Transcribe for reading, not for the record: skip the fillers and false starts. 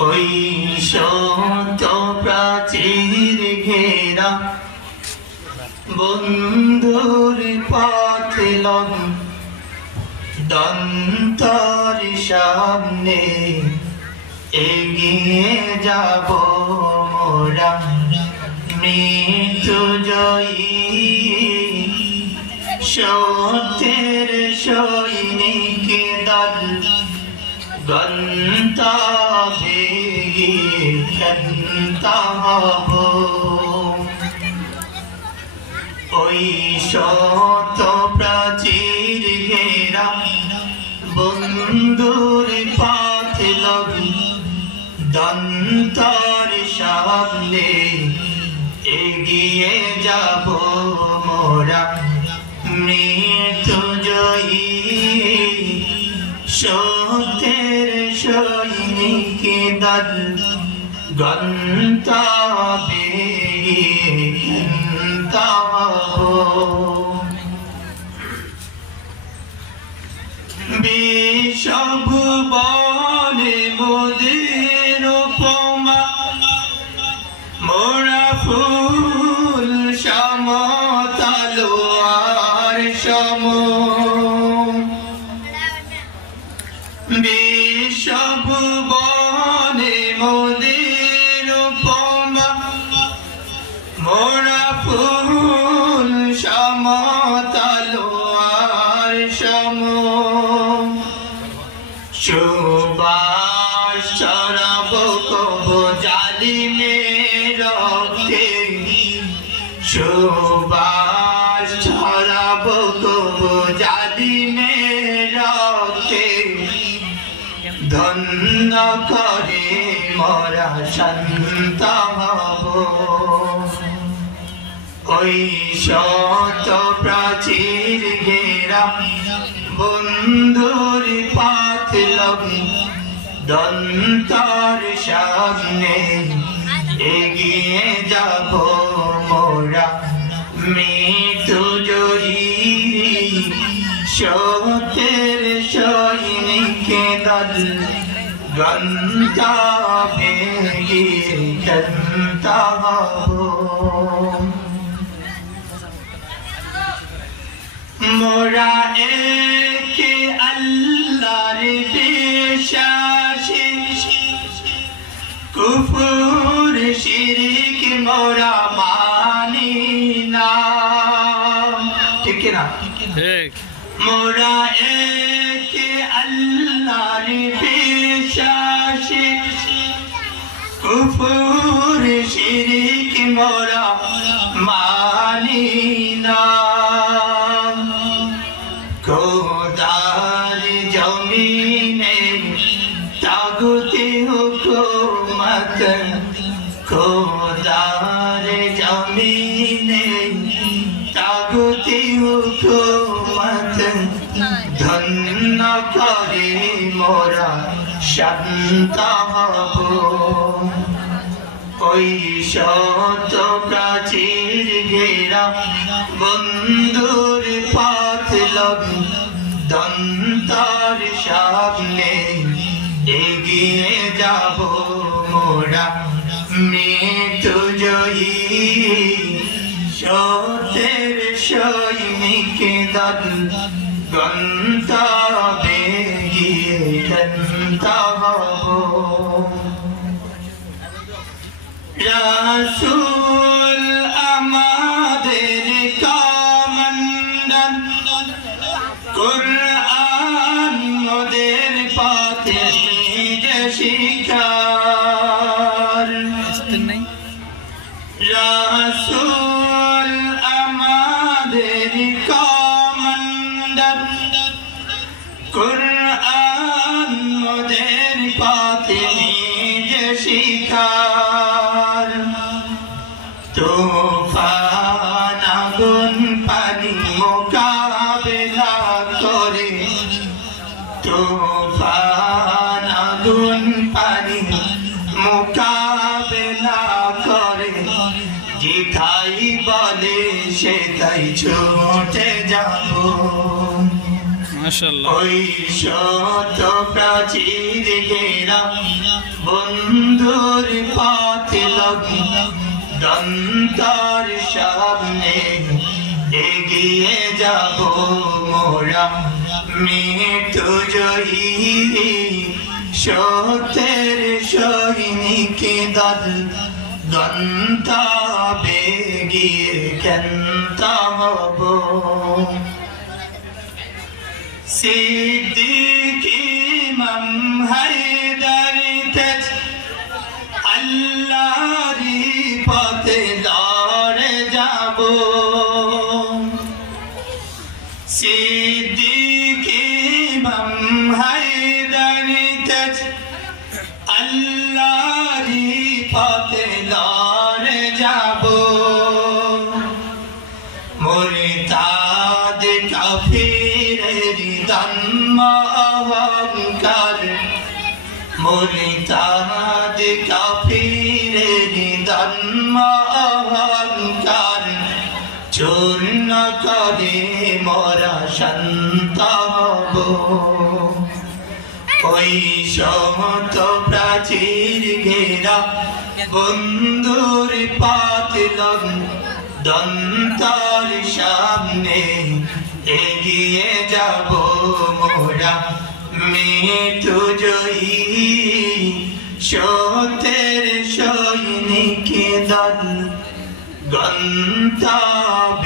ওই শত প্রাচীর ঘেরা বন্ধুর পথ দন্তর সামনে এগিয়ে যাব মোরা মৃত্যু জয়ী সত্যের সৈনিক দল গন্তব্যে গন্তব্য ওই শত প্রাচীর ঘেরা বন্ধুর পথ দন্তর সামনে এগিয়ে যাব মোরা মৃত্যু জয়ী সত্যের সৈনিক দল গন্তব্যে বিশ্বভুবনে মোদের উপমা মোরা ফুল সমতলোয়ার সম বিশ্বভুবনে মোদের উপমা মোরা ফুল সমতলোয়ার সম সুবাস ছড়াব কবো জালিমের রক্তে সুবাস ছড়াব কবো জালিমের রক্তে ধন্য করে মোরা শান্ত হব ওই শত প্রাচীর ঘেরা বন্ধুর পথ দন্তর সামনে এগিয়ে যাব মোরা মৃত্যু জয়ী সত্যের সৈনিক দল গন্তব্যে গন্তব্য মোরা একে আল্লাহর বিশ্বাসী কুফর শিরক মোরা মানি না ঠিক না ঠিক মোরা একে আল্লাহর বিশ্বাসী কুফর শিরক মোরা মানি না খোদার জমিনে তাগুতে হুকুমত খোদার জমিনে তাগুতে হুকুমত ধন্য করে মোরা শান্ত হব ওই শত প্রাচীর ঘেরা বন্ধুর পথ দন্তর সামনে এগিয়ে যাব মোরা মৃত্যু জয়ী সত্যের সৈনিক দল গন্তব্যে গন্তব্য রাসূল আমাদের কমান্ডার কুরআন মোদের পথে শিকার রাসূল আমাদের কমান্ডার কুরআন মোদের পথে শিকার তুফান আগুন পানি মোকাবেলা করে তুফান আগুন পানি মোকাবেলা করে যেথাই বলে সেটাই ছুটে যাব মাশাআল্লাহ ওই শত প্রাচীর ঘেরা গন্তর সামনে এগিয়ে যাব মোরা মৃত্যু জয়ী সত্যের সৈনিক দল গন্তব্যে গিয়ে ক্ষান্ত হব সিদ্দিক ইমাম হায়দার তেজ আল্লাহরি পথে লড়ে যাব সিদ্দিক ইমাম হায়দার তেজ আল্লাহরি পথে লড়ে যাব মুরতাদ কাফিরের জন্ম অহংকার মুরতাদ কাফিরের জন্ম অহংকার চূর্ণ করে মোরা শান্ত হব ওই সমত প্রাচীর ঘেরা বন্ধুর পথ দন্তর সামনে এগিয়ে যাব মোরা মৃত্যু জয়ী সত্যের সৈনিক দল গন্তব্যে